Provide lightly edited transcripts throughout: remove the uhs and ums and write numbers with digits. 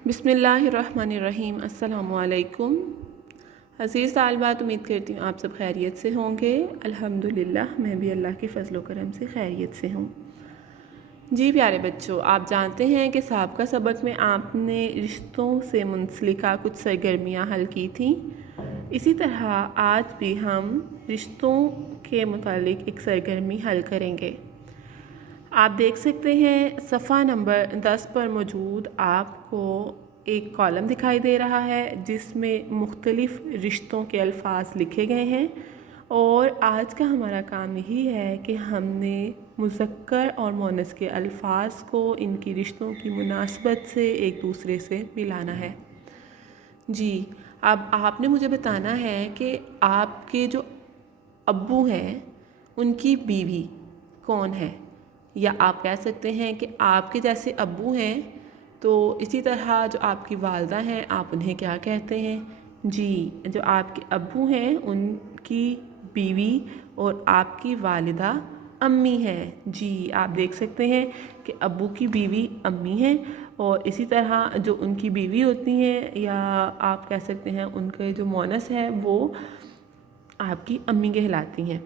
बिस्मिल्लाहिर्रहमानिर्रहीम। अस्सलामु अलैकुम। अज़ीज़ तालिबात, उम्मीद करती हूँ आप सब खैरियत से होंगे। अल्हम्दुलिल्लाह मैं भी अल्लाह के फ़ज़ल करम से खैरियत से हूँ। जी प्यारे बच्चों, आप जानते हैं कि साबिक़ा सबक में आपने रिश्तों से मुंसलिका कुछ सरगर्मियाँ हल की थी। इसी तरह आज भी हम रिश्तों के मुतालिक एक सरगर्मी हल करेंगे। आप देख सकते हैं सफ़ा नंबर 10 पर मौजूद आपको एक कॉलम दिखाई दे रहा है जिसमें मुख्तलिफ़ रिश्तों के अल्फाज लिखे गए हैं। और आज का हमारा काम यही है कि हमने मुज़क्कर और मुअन्नस के अल्फाज को इनकी रिश्तों की मुनासबत से एक दूसरे से मिलाना है। जी, अब आपने मुझे बताना है कि आपके जो अब्बू हैं उनकी बीवी कौन है, या आप कह सकते हैं कि आपके जैसे अब्बू हैं तो इसी तरह जो आपकी वालदा हैं आप उन्हें क्या कहते हैं। जी, जो आपके अब्बू हैं उनकी बीवी और आपकी वालिदा अम्मी है। जी, आप देख सकते हैं कि अब्बू की बीवी अम्मी है और इसी तरह जो उनकी बीवी होती हैं या आप कह सकते हैं उनके जो मुअन्नस है वो आपकी अम्मी कहलाती हैं।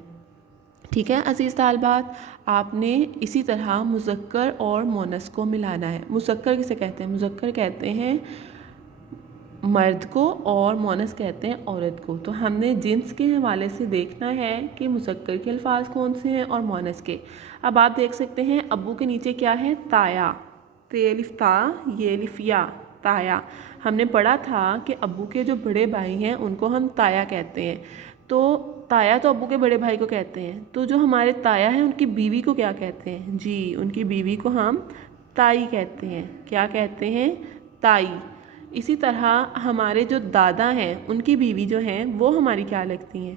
ठीक है अज़ीज़ तालिबात, आपने इसी तरह मुज़क्कर और मुअन्नस को मिलाना है। मुज़क्कर किसे कहते हैं? मुज़क्कर कहते हैं मर्द को और मुअन्नस कहते हैं औरत को। तो हमने जिन्स के हवाले से देखना है कि मुज़क्कर के अल्फाज कौन से हैं और मुअन्नस के। अब आप देख सकते हैं अब्बू के नीचे क्या है? ताया, ते अलिफ ता, ये अलिफ या, ताया। हमने पढ़ा था कि अब्बू के जो बड़े भाई हैं उनको हम ताया कहते हैं। तो ताया तो अब्बू के बड़े भाई को कहते हैं, तो जो हमारे ताया हैं उनकी बीवी को क्या कहते हैं? जी, उनकी बीवी को हम ताई कहते हैं। क्या कहते हैं? ताई। इसी तरह हमारे जो दादा हैं उनकी बीवी जो हैं वो हमारी क्या लगती हैं?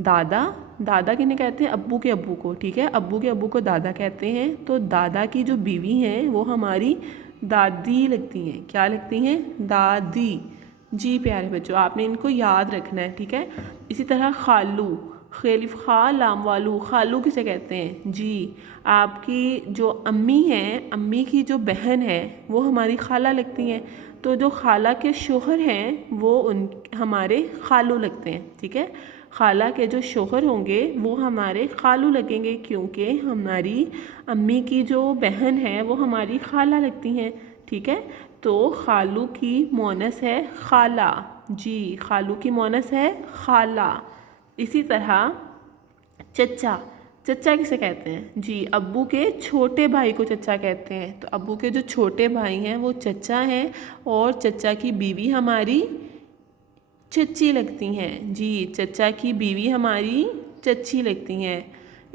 दादा। दादा किन्हें कहते हैं? अब्बू के अब्बू को। ठीक है, अब्बू के अब्बू को दादा कहते हैं। तो दादा की जो बीवी हैं वो हमारी दादी लगती हैं। क्या लगती हैं? दादी। जी प्यारे बच्चों, आपने इनको याद रखना है। ठीक है, इसी तरह खालू, खैलिफ खा लाम वालू, खालू किसे कहते हैं? जी, आपकी जो अम्मी हैं, अम्मी की जो बहन है वो हमारी खाला लगती हैं। तो जो खाला के शोहर हैं वो हमारे खालू लगते हैं। ठीक है, खाला के जो शोहर होंगे वो हमारे खालू लगेंगे क्योंकि हमारी अम्मी की जो बहन है वो हमारी खाला लगती हैं। ठीक है, तो खालू की मुअन्नस है खाला। जी, खालू की मुअन्नस है खाला। इसी तरह चचा, चचा किसे कहते हैं? जी, अब्बू के छोटे भाई को चचा कहते हैं। तो अब्बू के जो छोटे भाई हैं वो चचा हैं और चचा की बीवी हमारी चच्ची लगती हैं। जी, चचा की बीवी हमारी चच्ची लगती हैं।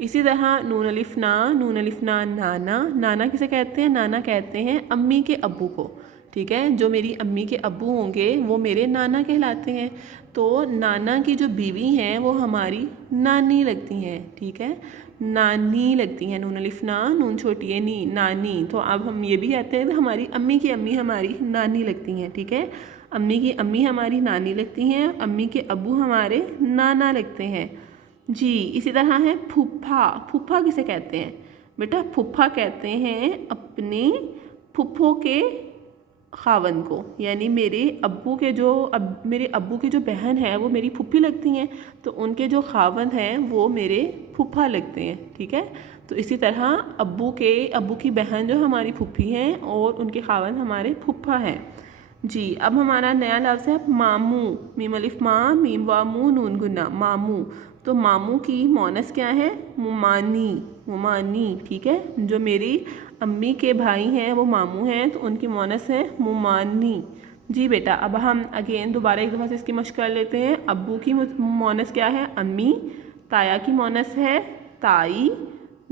इसी तरह नून अलिफ ना, नून अलिफ ना नाना, नाना किसे कहते हैं? नाना कहते हैं अम्मी के अब्बू को। ठीक है, जो मेरी अम्मी के अब्बू होंगे वो मेरे नाना कहलाते हैं। तो नाना की जो बीवी हैं वो हमारी नानी लगती हैं। ठीक है, नानी लगती हैं। नून अलिफ ना, नून छोटी है नी, नानी। तो अब हम ये भी कहते हैं कि हमारी अम्मी की अम्मी हमारी नानी लगती हैं। ठीक है, अम्मी की अम्मी हमारी नानी लगती हैं, अम्मी के अब्बू हमारे नाना लगते हैं। जी, इसी तरह है फूफा। फूफा किसे कहते हैं? बेटा फूफा कहते हैं अपने फूफो के खावन को, यानी मेरे अब्बू के मेरे अब्बू की जो बहन है वो मेरी फूफी लगती हैं, तो उनके जो खावन हैं वो मेरे फूफा लगते हैं। ठीक है, तो इसी तरह अब्बू की बहन जो हमारी फूफी हैं और उनके खावन हमारे फूफा हैं। जी, अब हमारा नया लफ्ज़ है मामू। मीम अलिफ मा, मीम वा मू, नून गुन्ना, मामू। तो मामू की मुअन्नस क्या है? मुमानी, मुमानी। ठीक है, जो मेरी अम्मी के भाई हैं वो मामू हैं तो उनकी मुअन्नस है मुमानी। जी बेटा, अब हम अगेन दोबारा एक दफ़ा से इसकी मशक कर लेते हैं। अब्बू की मुअन्नस क्या है? अम्मी। ताया की मुअन्नस है ताई।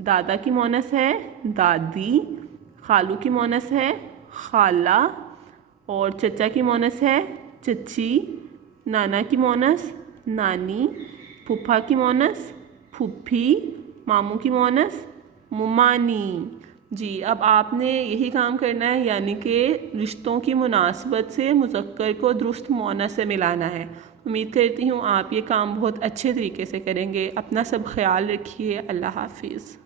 दादा की मुअन्नस है दादी। खालू की मुअन्नस है खाला। और चचा की मुअन्नस है चच्ची। नाना की मुअन्नस नानी। फूफा की मुअन्नस फूफी। मामू की मुअन्नस मुमानी। जी, अब आपने यही काम करना है, यानी कि रिश्तों की मुनासबत से मुज़क्कर को दुरुस्त मुअन्नस से मिलाना है। उम्मीद करती हूँ आप ये काम बहुत अच्छे तरीके से करेंगे। अपना सब ख्याल रखिए। अल्लाह हाफिज़।